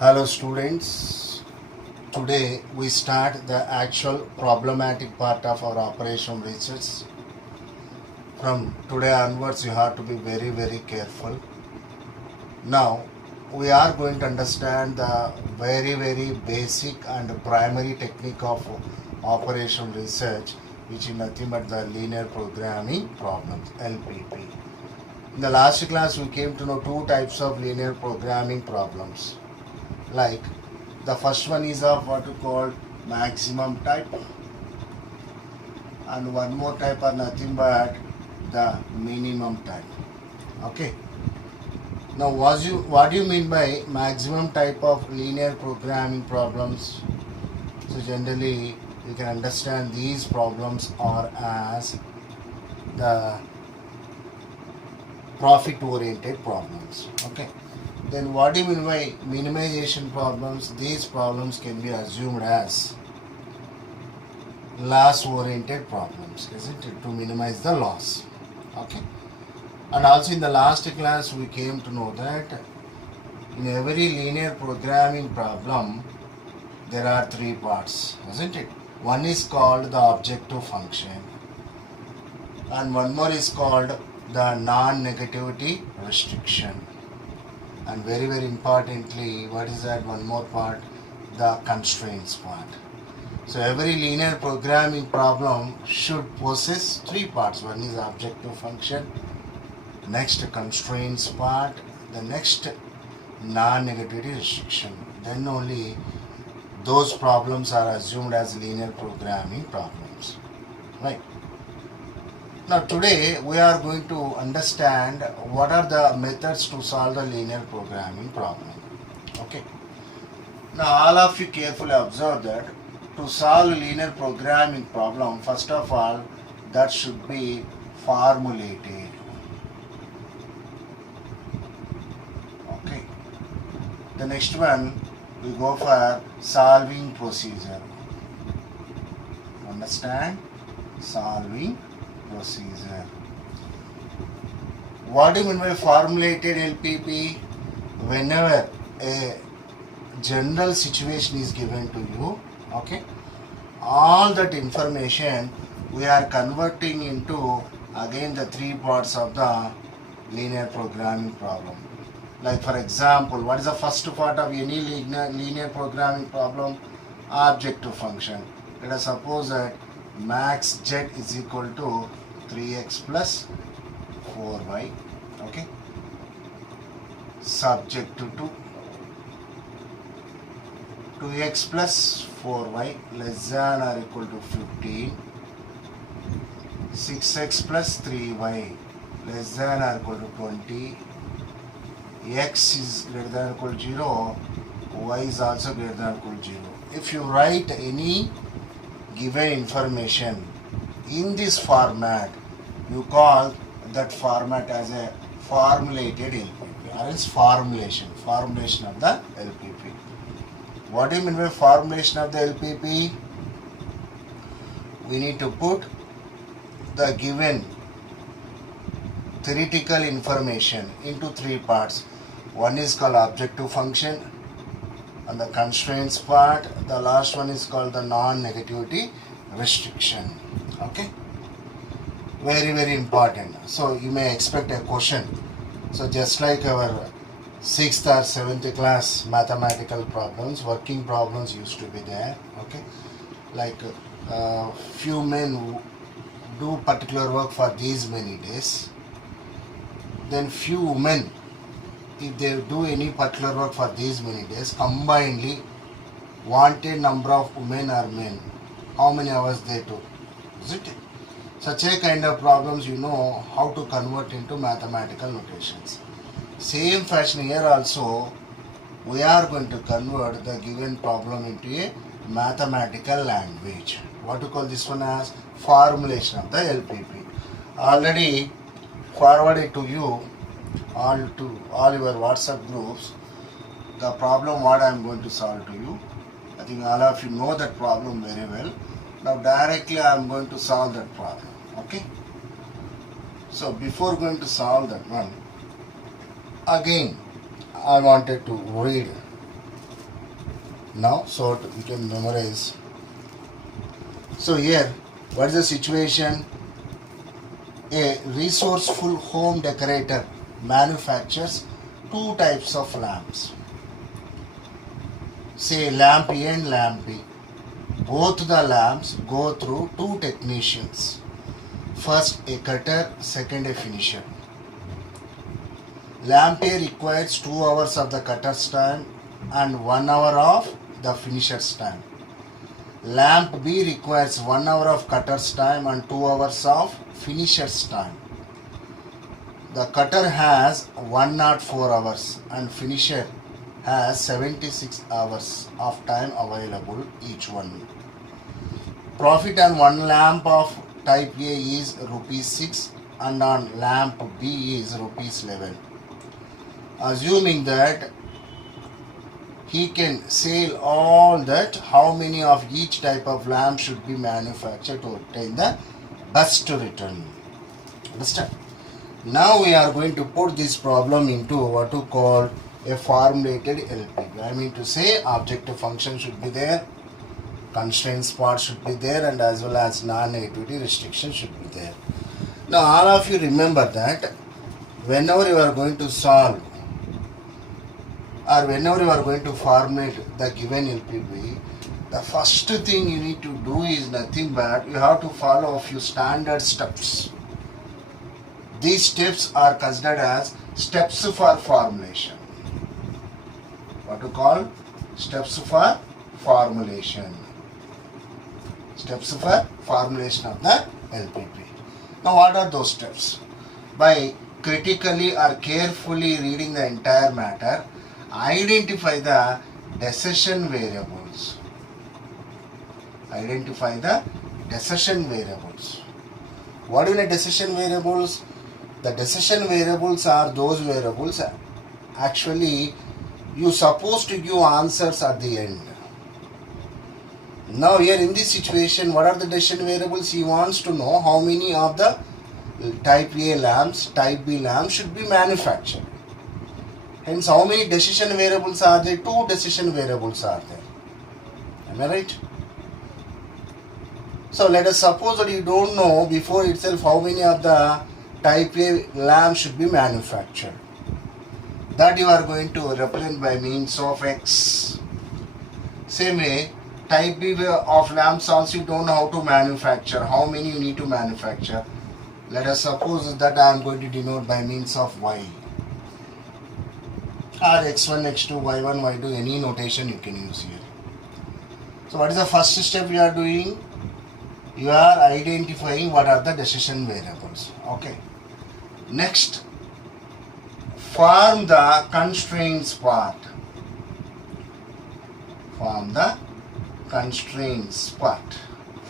Hello students, today we start the actual problematic part of our operation research. From today onwards you have to be very careful. Now we are going to understand the very basic and primary technique of operation research, which is nothing but the linear programming problems, LPP. In the last class we came to know two types of linear programming problems. Like the first one is of what we call maximum type, and one more type are nothing but the minimum type. Okay. Now what do you mean by maximum type of linear programming problems? So generally you can understand these problems are as the profit oriented problems. Okay. Then what do you mean by minimization problems? These problems can be assumed as loss oriented problems, isn't it? To minimize the loss. Okay. And also in the last class we came to know that in every linear programming problem there are three parts, isn't it? One is called the objective function, and one more is called the non-negativity restriction. And very importantly, what is that one more part? The constraints part. So every linear programming problem should possess three parts. One is objective function, next constraints part, the next non-negativity restriction. Then only those problems are assumed as linear programming problems, right? Now today we are going to understand what are the methods to solve the linear programming problem. Okay. Now all of you carefully observe that to solve linear programming problem, first of all, that should be formulated. Okay. The next one we go for solving procedure. Understand? Solving procedure. What do you mean by formulated LPP? Whenever a general situation is given to you, okay, all that information we are converting into again the three parts of the linear programming problem. Like for example, what is the first part of any linear programming problem? Objective function. Let us suppose that max z is equal to 3x plus 4y, okay, subject to 2x plus 4y less than or equal to 15, 6x plus 3y less than or equal to 20, x is greater than or equal to 0, y is also greater than or equal to 0. If you write any given information in this format, you call that format as a formulated LPP, or else formulation of the LPP. What do you mean by formulation of the LPP? We need to put the given theoretical information into three parts. One is called objective function, and the constraints part. The last one is called the non-negativity restriction. Okay, very important. So you may expect a question. So just like our 6th or 7th class mathematical problems, working problems used to be there. Okay, like few men do particular work for these many days, then few women, if they do any particular work for these many days, combinedly wanted number of women or men, how many hours they took, is it? Such a kind of problems you know how to convert into mathematical notations. Same fashion here also we are going to convert the given problem into a mathematical language. What to call this one as formulation of the LPP. Already forwarded to you all your WhatsApp groups the problem what I am going to solve to you. I think all of you know that problem very well. Now directly I am going to solve that problem. Okay. So before going to solve that one, again I wanted to read now, so you can memorize. So here, what is the situation? A resourceful home decorator manufactures two types of lamps. Say lamp A and lamp B. Both the lamps go through two technicians. First a cutter, second a finisher. Lamp A requires 2 hours of the cutter's time and 1 hour of the finisher's time. Lamp B requires 1 hour of cutter's time and 2 hours of finisher's time. The cutter has 104 hours and finisher has 76 hours of time available each one. Profit on one lamp of type A is rupees 6 and on lamp B is rupees 11. Assuming that he can sell all that, how many of each type of lamp should be manufactured to obtain the best return? Understand? Now we are going to put this problem into what to call a formulated LPP. I mean to say objective function should be there, constraints part should be there, and as well as non-negativity restriction should be there. Now all of you remember that whenever you are going to solve or whenever you are going to formulate the given LPP, the first thing you need to do is nothing but you have to follow a few standard steps. These steps are considered as steps for formulation. What to call? Steps for formulation. Steps for formulation of the LPP. Now what are those steps? By critically or carefully reading the entire matter, identify the decision variables. Identify the decision variables. What do you mean decision variables? The decision variables are those variables actually you supposed to give answers at the end. Now here in this situation, what are the decision variables? He wants to know how many of the type A lamps, type B lamps should be manufactured. Hence, how many decision variables are there? 2 decision variables are there. Am I right? So let us suppose that you don't know before itself how many of the type A lamps should be manufactured. That you are going to represent by means of X. Same way, type B of lamps also you don't know how to manufacture. How many you need to manufacture? Let us suppose that I am going to denote by means of Y. Or X1, X2, Y1, Y2, any notation you can use here. So what is the first step you are doing? You are identifying what are the decision variables. Okay. Next, form the constraints part. Form the constraints part.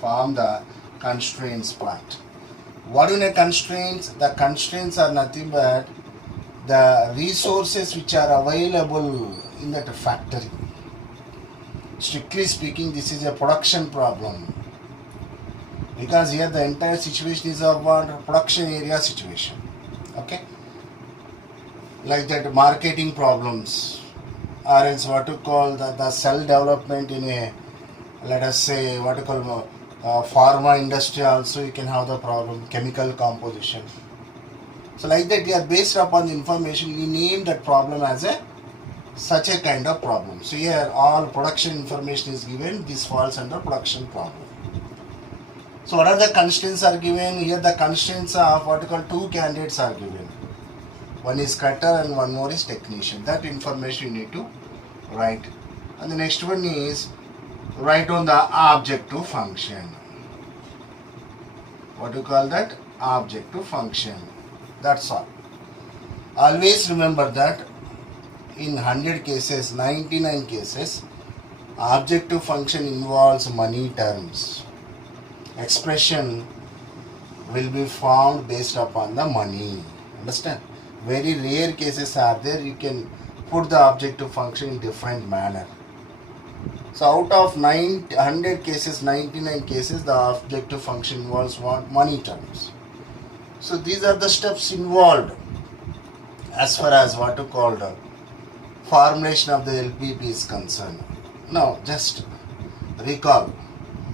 Form the constraints part. What do you mean constraints? The constraints are nothing but the resources which are available in that factory. Strictly speaking, this is a production problem. Because here the entire situation is about production area situation. Okay? Like that marketing problems, or else what to call the cell development in a, let us say, what to call pharma industry also you can have the problem, chemical composition. So like that, we are based upon the information, we name that problem as a such a kind of problem. So here all production information is given, this falls under production problem. So what are the constraints are given? Here the constraints of what you call 2 candidates are given. One is cutter and one more is technician. That information you need to write. And the next one is write on the objective function. What do you call that? Objective function. That's all. Always remember that in 100 cases, 99 cases, objective function involves money terms. Expression will be found based upon the money. Understand? Very rare cases are there, you can put the objective function in different manner. So out of 100 cases, 99 cases, the objective function involves what? Money terms. So these are the steps involved as far as what to call the formulation of the LPP is concerned. Now just recall.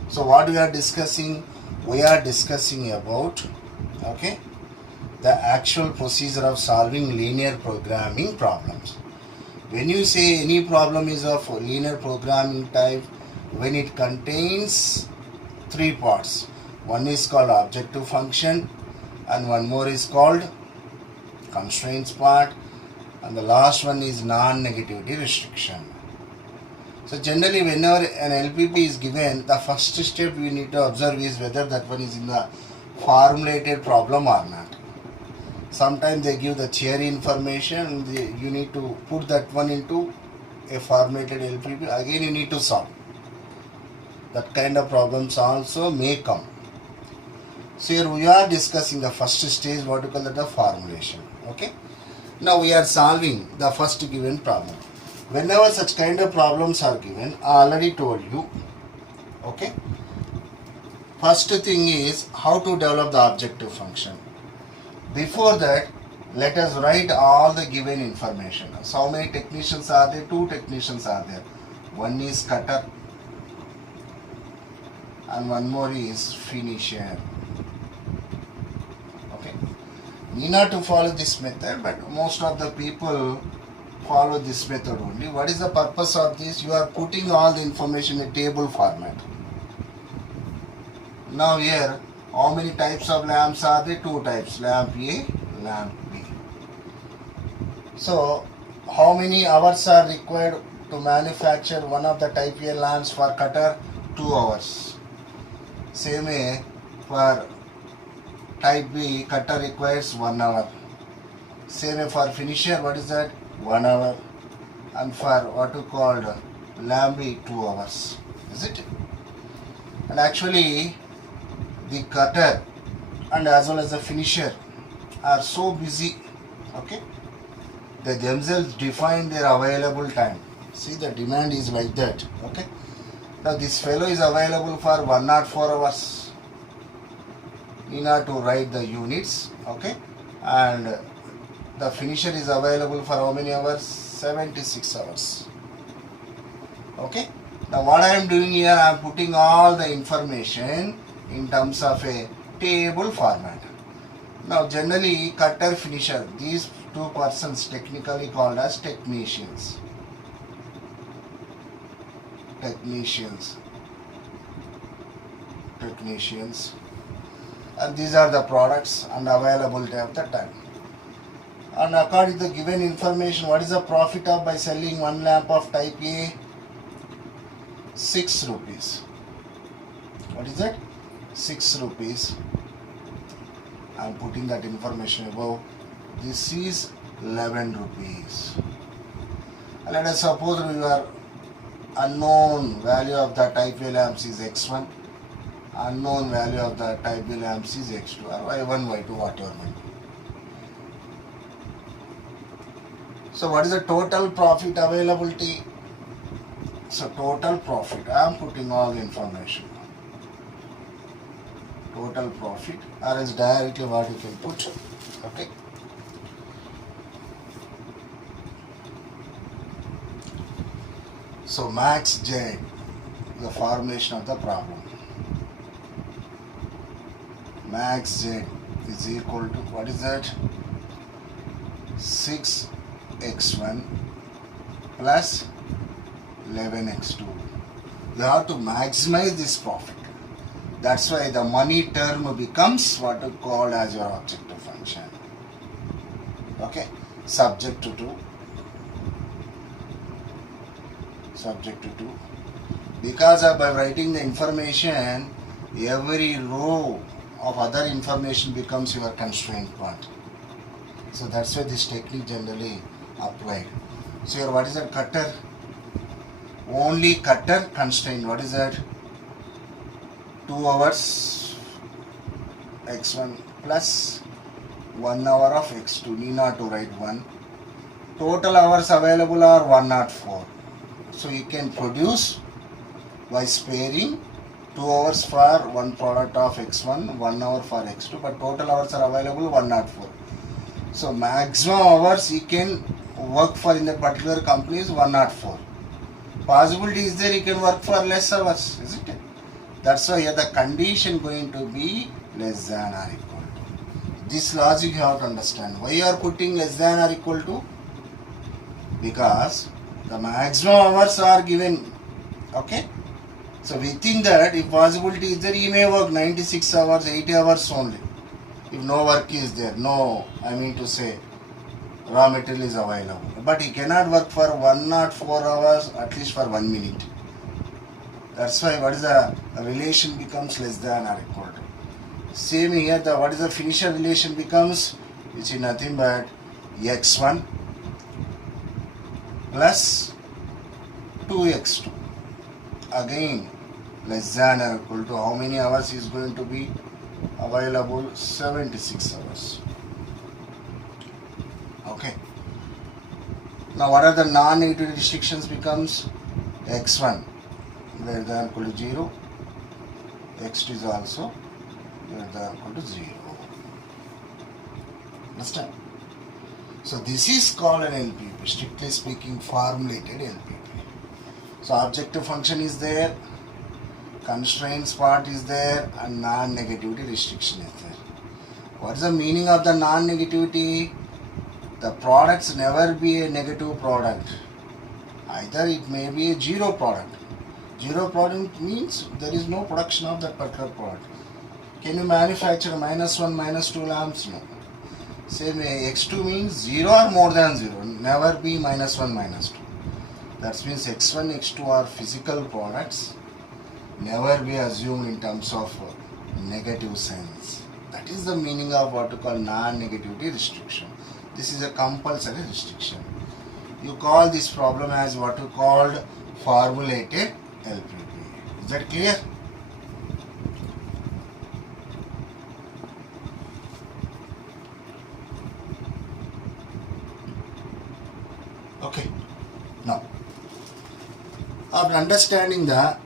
So what we are discussing? We are discussing about, okay, the actual procedure of solving linear programming problems. When you say any problem is of linear programming type, when it contains three parts, one is called objective function and one more is called constraints part, and the last one is non-negativity restriction. So generally whenever an LPP is given, the first step we need to observe is whether that one is in the formulated problem or not. Sometimes they give the theory information, you need to put that one into a formulated LPP, again you need to solve. That kind of problems also may come. So here we are discussing the first stage, what we call the formulation. Okay. Now we are solving the first given problem. Whenever such kind of problems are given, I already told you. Okay. First thing is how to develop the objective function. Before that, let us write all the given information. So how many technicians are there? Two technicians are there. One is cutter and one more is finisher. Okay. Need not to follow this method, but most of the people follow this method only. What is the purpose of this? You are putting all the information in a table format. Now here, how many types of lamps are there? Two types, lamp A, lamp B. So how many hours are required to manufacture one of the type A lamps for cutter? 2 hours. Same way for type B, cutter requires 1 hour. Same way for finisher, what is that? 1 hour. And for what you called lamp B, 2 hours. Is it? And actually the cutter and as well as the finisher are so busy, okay, they themselves define their available time. See, the demand is like that, okay. Now this fellow is available for 104 hours. You need to write the units, okay, and the finisher is available for how many hours? 76 hours. Okay. Now what I am doing here, I am putting all the information in terms of a table format. Now generally cutter, finisher, these two persons technically called as technicians. And these are the products and availability of the time. And according to the given information, what is the profit of by selling one lamp of type A? 6 rupees. What is that? 6 rupees. I am putting that information above. This is 11 rupees. Let us suppose your unknown value of the type A lamps is x1, unknown value of the type B lamps is x2 or y1, y2, whatever may be. So what is the total profit availability? So total profit, I am putting all the information. Total profit, or is directly what you can put, okay. So max Z, the formulation of the problem. Max Z is equal to, what is that? 6x1 plus 11x2. You have to maximize this profit. That's why the money term becomes what you call as your objective function. Okay, subject to 2. Subject to 2. Because by writing the information, every row of other information becomes your constraint part. So that's why this technique generally applied. So here, what is that? Cutter. Only cutter constraint. What is that? 2 hours x1 plus 1 hour of x2. Need not to write 1. Total hours available are 104. So you can produce by sparing 2 hours for one product of x1, 1 hour for x2, but total hours are available 104. So maximum hours you can work for in that particular company is 104. Possibility is there, you can work for less hours, isn't it? That's why the condition going to be less than or equal to. This logic you have to understand. Why you are putting less than or equal to? Because the maximum hours are given. Okay? So within that, if possibility is there, he may work 96 hours, 80 hours only. If no work is there, no, I mean to say, raw material is available. But he cannot work for 104 hours, at least for 1 minute. That's why what is the relation becomes less than or equal to. Same here, the what is the finisher relation becomes, which is nothing but x1 plus 2x2. Again, less than or equal to how many hours is going to be available? 76 hours. Okay. Now what are the non-negative restrictions becomes? x1 greater than or equal to 0, x2 is also greater than or equal to 0. Understand? So this is called an LPP, strictly speaking formulated LPP. So objective function is there, constraints part is there, and non-negativity restriction is there. What is the meaning of the non-negativity? The products never be a negative product. Either it may be a zero product. Zero product means there is no production of that particular product. Can you manufacture -1, -2 lamps? No. Same way, x2 means 0 or more than 0. Never be -1, -2. That means x1, x2 are physical products. Never be assumed in terms of negative sense. That is the meaning of what we call non-negativity restriction. This is a compulsory restriction. You call this problem as what you called formulated LPP. Is that clear? Okay. Now, after understanding the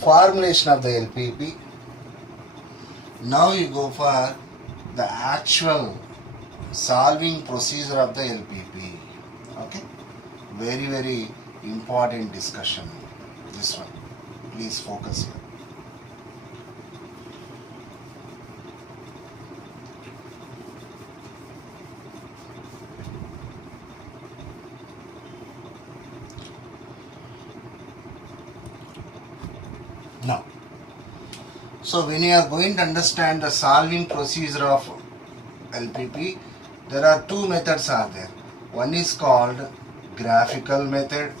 formulation of the LPP, now you go for the actual solving procedure of the LPP. Okay, very important discussion, this one. Please focus here. Now, so when you are going to understand the solving procedure of LPP, there are two methods are there. One is called graphical method.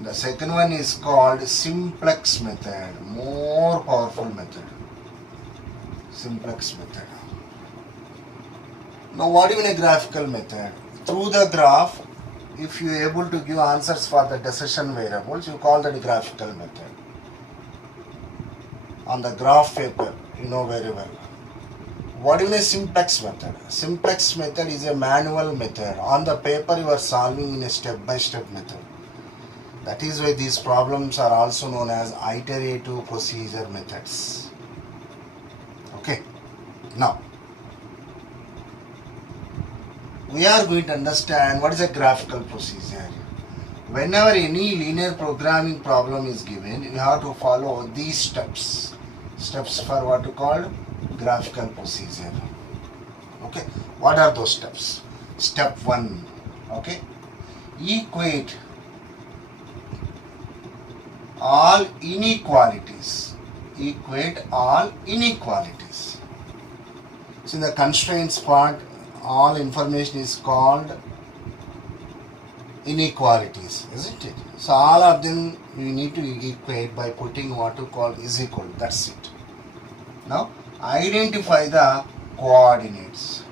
The second one is called simplex method, more powerful method. Simplex method. Now what do you mean a graphical method? Through the graph, if you are able to give answers for the decision variables, you call that graphical method. On the graph paper, you know very well. What is a simplex method? Simplex method is a manual method. On the paper you are solving in a step-by-step method. That is why these problems are also known as iterative procedure methods. Okay. Now, we are going to understand what is a graphical procedure. Whenever any linear programming problem is given, you have to follow these steps. Steps for what you call graphical procedure. Okay. What are those steps? Step 1. Okay. Equate all inequalities. Equate all inequalities. So in the constraints part, all information is called inequalities, isn't it? So all of them you need to equate by putting what you call is equal. That's it. Now identify the coordinates.